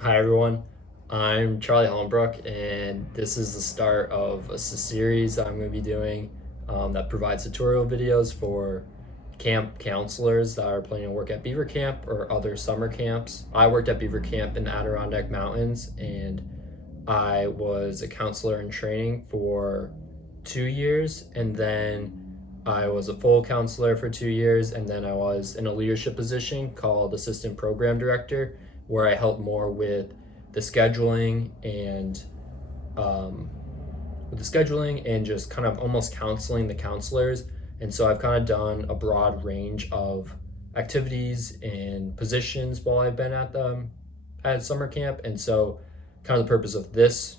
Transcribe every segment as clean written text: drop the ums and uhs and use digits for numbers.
Hi everyone, I'm Charlie Holmbrook, and this is the start of a series I'm going to be doing that provides tutorial videos for camp counselors that are planning to work at Beaver Camp or other summer camps. I worked at Beaver Camp in the Adirondack Mountains, and I was a counselor in training for 2 years, and then I was a full counselor for 2 years, and then I was in a leadership position called assistant program director, where I helped more the scheduling and um, just kind of almost counseling the counselors. And so I've kind of done a broad range of activities and positions while I've been at them at summer camp. And so, kind of the purpose of this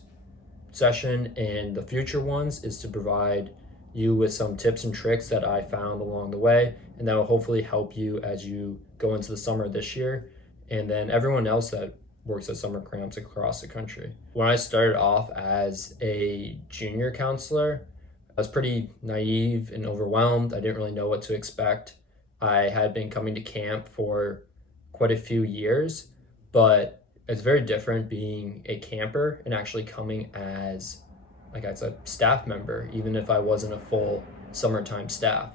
session and the future ones is to provide you with some tips and tricks that I found along the way, and that will hopefully help you as you go into the summer this year, and then everyone else that works at summer camps across the country. When I started off as a junior counselor, I was pretty naive and overwhelmed. I didn't really know what to expect. I had been coming to camp for quite a few years, but it's very different being a camper and actually coming as a staff member, even if I wasn't a full summertime staff.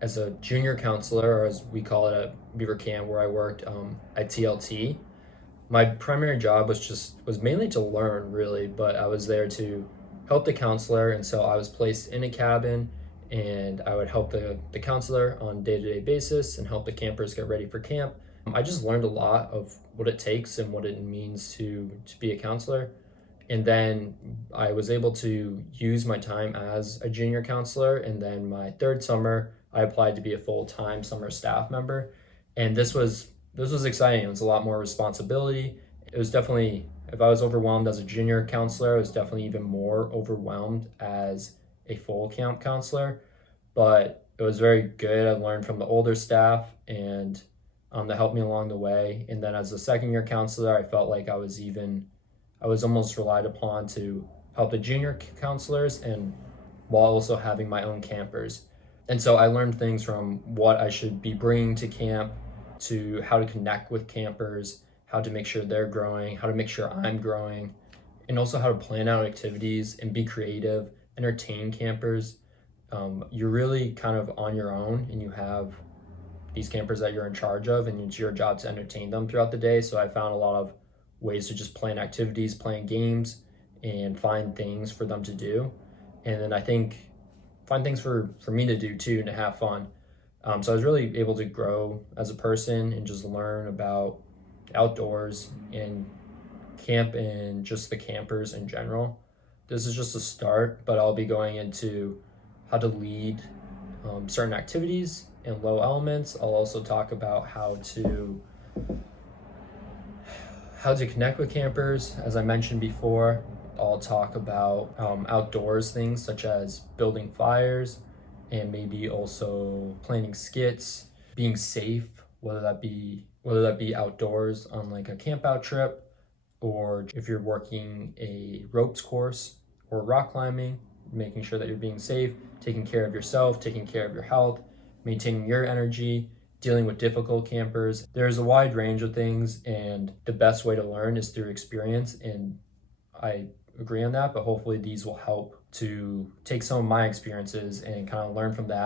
As a junior counselor, or as we call it at Beaver Camp where I worked at TLT, my primary job was mainly to learn really, but I was there to help the counselor, and so I was placed in a cabin and I would help the counselor on a day-to-day basis and help the campers get ready for camp. I just learned a lot of what it takes and what it means to be a counselor. And then I was able to use my time as a junior counselor. And then my third summer, I applied to be a full-time summer staff member. And this was exciting. It was a lot more responsibility. It was definitely, if I was overwhelmed as a junior counselor, I was definitely even more overwhelmed as a full camp counselor. But it was very good. I learned from the older staff, and that helped me along the way. And then as a second year counselor, I felt like I was almost relied upon to help the junior counselors, and while also having my own campers. And so I learned things from what I should be bringing to camp, to how to connect with campers, how to make sure they're growing, how to make sure I'm growing, and also how to plan out activities and be creative, entertain campers. You're really kind of on your own, and you have these campers that you're in charge of, and it's your job to entertain them throughout the day. So I found a lot of ways to just plan activities, plan games, and find things for them to do. And then I think find things for me to do too and to have fun. So I was really able to grow as a person and just learn about outdoors and camp and just the campers in general. This is just a start, but I'll be going into how to lead certain activities and low elements. I'll also talk about how to connect with campers, as I mentioned before. I'll talk about outdoors things such as building fires and maybe also planning skits, being safe, whether that be outdoors on like a camp out trip, or if you're working a ropes course or rock climbing, making sure that you're being safe, taking care of yourself, taking care of your health, maintaining your energy, dealing with difficult campers. There's a wide range of things, and the best way to learn is through experience. And I agree on that, but hopefully these will help to take some of my experiences and kind of learn from that